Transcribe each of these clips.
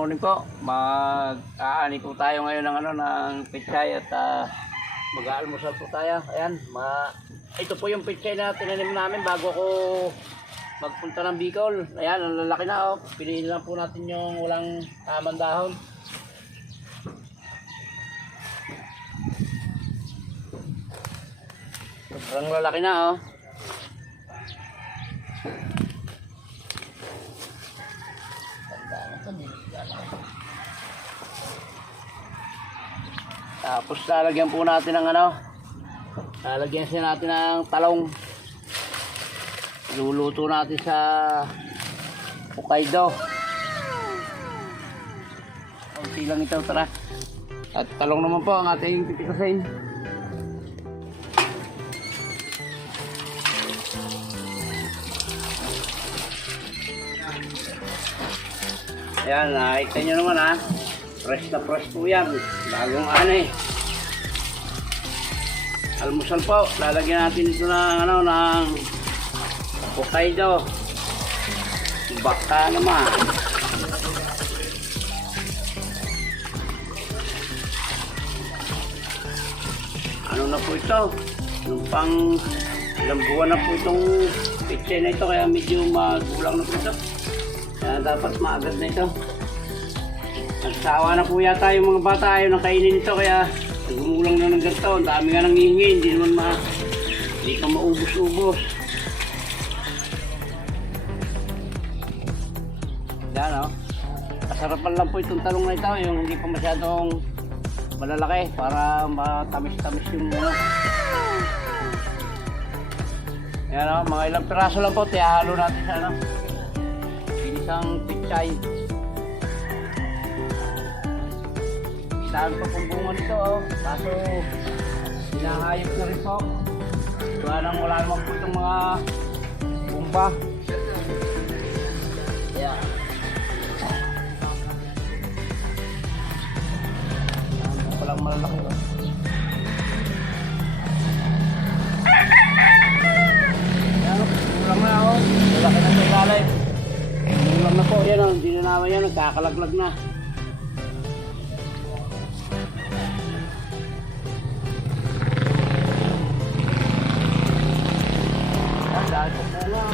morning po. Mag-aani po tayo ngayon ng ng pechay at mag-aalmusal po tayo. Ayan, ito po yung pechay na tinanim namin bago ako magpunta ng Bicol. Ayan, ang lalaki na oh. Piliin lang po natin yung walang tamang dahon. Sobrang lalaki na oh. Tapos lalagyan po natin ng lalagyan siya natin ng talong. Luluto natin sa Hokkaido. Kunti lang ito, tara. At talong naman po ang ating pipitasin. Ayan, nakita nyo naman fresh na fresh po yan. Bagong ani. Almusal po. Lalagyan natin ito ng ng Hokkaido. Baka naman. Ano na po ito? Yung pang ilang buwan na po itong pechay na ito. Kaya medyo magulang na po ito. Kaya dapat maagad na ito. Nagsawa na po yata yung mga bata. Ayaw na kainin ito. Kaya nagumulang na ng ganito. Ang dami nga nang hihingi. Hindi ka maubos-ubos. Yan o. Kasarapan lang po itong talong na ito. Yung hindi pa masyadong malalaki. Para matamis-tamis yung Yan o. Mga ilang piraso lang po. Tiyahalo natin sa isang pechay. Saan pa pong bunga nito kaso hinahayop na rin po. Wala naman po itong mga bumba. Kaya palang malalaki kulang na malaki na sa ilalay. Kulang na po yan hindi na naman yan nagkakalaglag na. Dahil po po nga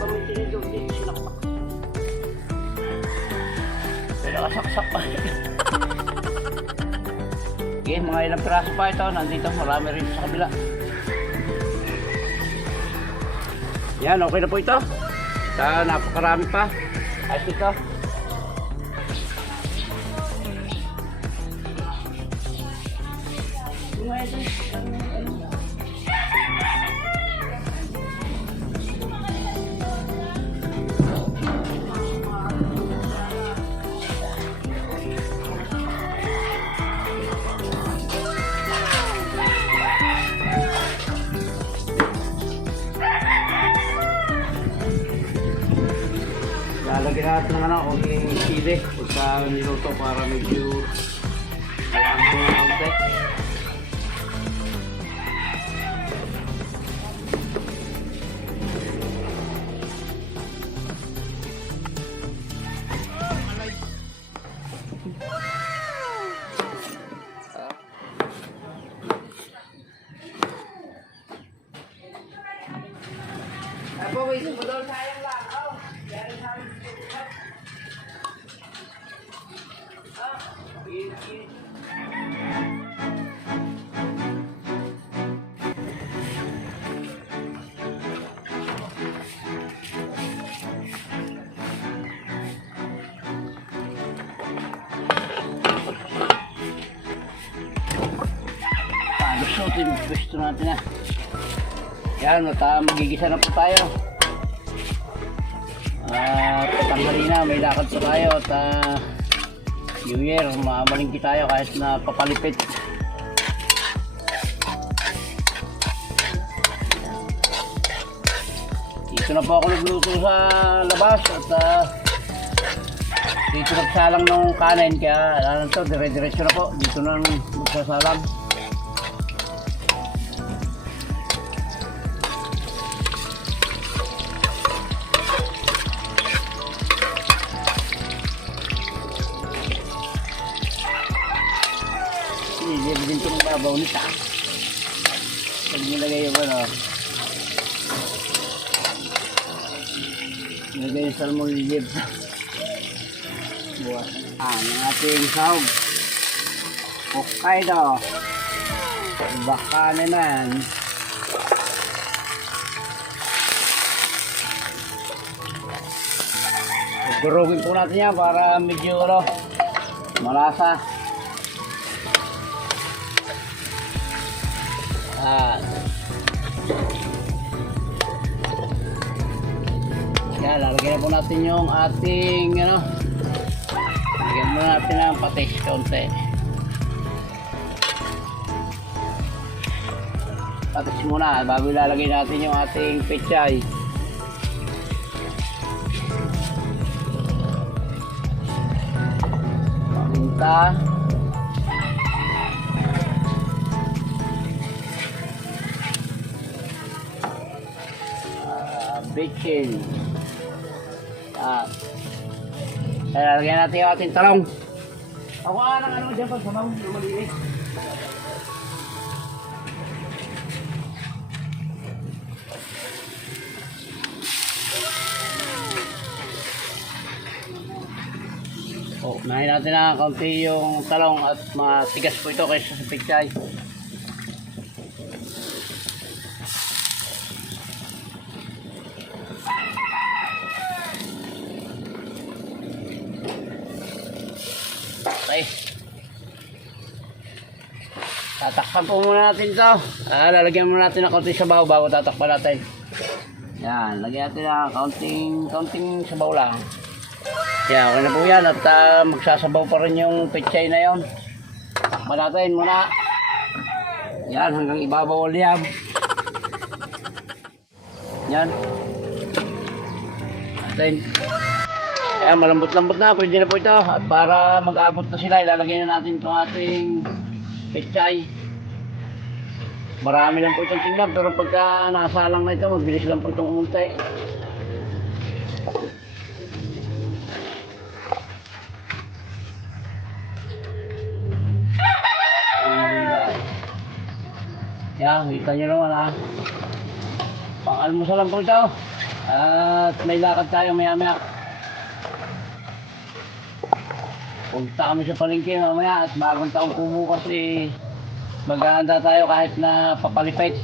pamitin ito dito sinaksak. Kaya nakasaksak pa. Okay, mga ilang piraso pa ito. Nandito marami rin sa kabila. Yan, okay na po ito. Napakarami pa. Ayos ito. Lalagyan natin ng konting sili pagka niluto para medyo malambot ng konti. Apo, wait mo doon, sayang lang. Palusutin, gusto natin na. Yan, magigisa na po tayo. Patanggali na, may lakad pa tayo at New Year, mamalingki tayo kahit na papalipit. Dito na po ako nagluto sa labas at dito nagsalang ng kanin kaya alam to, dire-diretso na po. Dito na magsasalang. ibabaw nita. Pag nilagay yung ano, nilagay yung salmon libre. Buwas ang ating sahog. Hokkaido. Baka naman. Durugin po natin yan para medyo ano, malasa. Yan, lalagyan po natin yung ating ano, lagyan muna natin ng patis konti. Patis muna bago ilalagay natin yung ating pechay. Paminta. Bacon. Lalagyan natin yung ating talong. Ako ng ano dyan pag sabaw, yung malinis. Unahin natin na kaunti yung talong at matigas po ito kaysa sa pechay. Okay. Tatakpan po muna natin ito. Lalagyan muna natin ng kaunting sabaw bago tatakpan natin. Yan, lagyan natin ng kaunting sabaw lang. Yan, okay na po yan. At magsasabaw pa rin yung pechay na yon. Takpan natin muna. Yan, hanggang ibabaw liyab. Yan. Natin. Ayan, malambot-lambot na. Pwede na po ito. At para mag-abot na sila, ilalagay na natin itong ating pechay. Marami lang po itong tingnan. Pero pagka nasalang na ito, mabilis lang po itong umunti. Yan, kita nyo naman ha. Pang-almusal lang po ito. At may lakad tayo maya-maya. Punta kami sa palengke mamaya at bagong taong po bukas maghahanda tayo kahit na papalipit.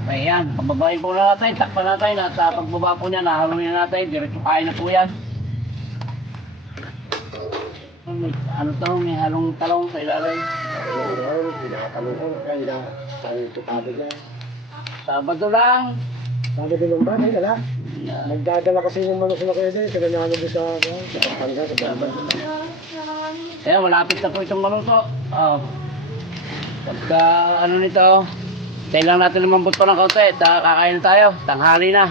Okay yan, pababayin po na natin, takpan natin at pagbaba po niya, nahaluin na natin, diretso kain na po yan. Ano to, may halong talong sa ilalim. Pinakatalong ko, kaya tutado dyan. Sabado lang. Sabado lang ba? Ay, wala. Nagdadala kasi yung manok na kayo din. Kaya namin doon sa pangga, sa Sabado. Kaya malapit na po itong maluto. Pagka ano nito, tayo lang natin lumambot pa ng kaunti at kakain na tayo. Tanghali na.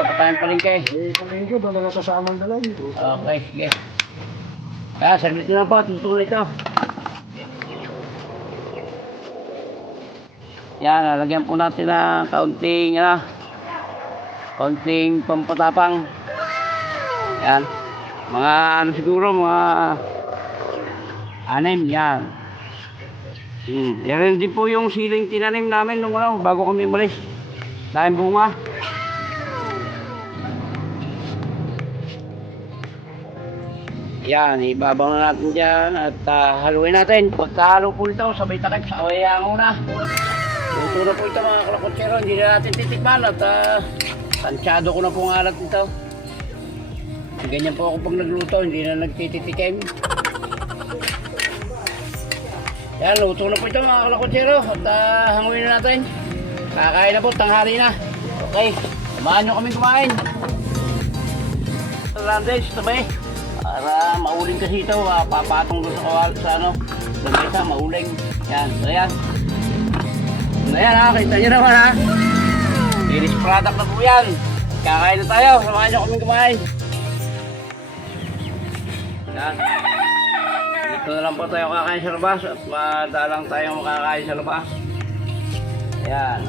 Kapatayin pa rin kayo. Sabihin ko, doon na nasasamang dalay. Okay, sige. Kaya saglit na lang po, tutuloy ito. Yan, lalagyan po natin ng kaunting pampatapang. Yan. Mga ano siguro, mga 6, yan. Yan din po yung siling tinanim namin nung bago kami umalis. Dahil bunga. Yan, ibabaw na natin dyan at haluin natin. Pagkahalo po ito, sabay takip sa awayang una. Luto na po ito mga kalakotsero, hindi na natin titikman at tansyado ko na po ang alat nito. Ganyan po ako pag nagluto, hindi na nagtititikim. Yan, luto na po ito mga kalakotsero at hanguin na natin. Kakain na po, tanghali na. Okay, samahan nyo kami kumain. Landes, sabay. Para mauling kasi ito, papatong doon sa kawal sa ano, lamesa, mauling. Yan, so yan. Ayan ha, kita nyo naman ha. Finished product na po yan. Kakain na tayo, samahan nyo kaming kumain. Yan. Dito na lang po tayo kakain sa labas at madalang tayo makakain sa labas. Ayan.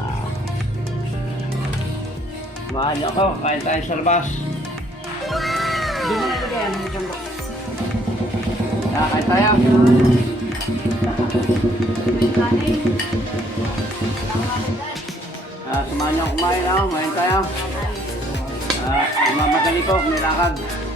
Samahan nyo ako, kain tayo sa labas. Kain tayo. Samahan niyo ako kumain, kumain tayo. Mamadali ko, may lakad.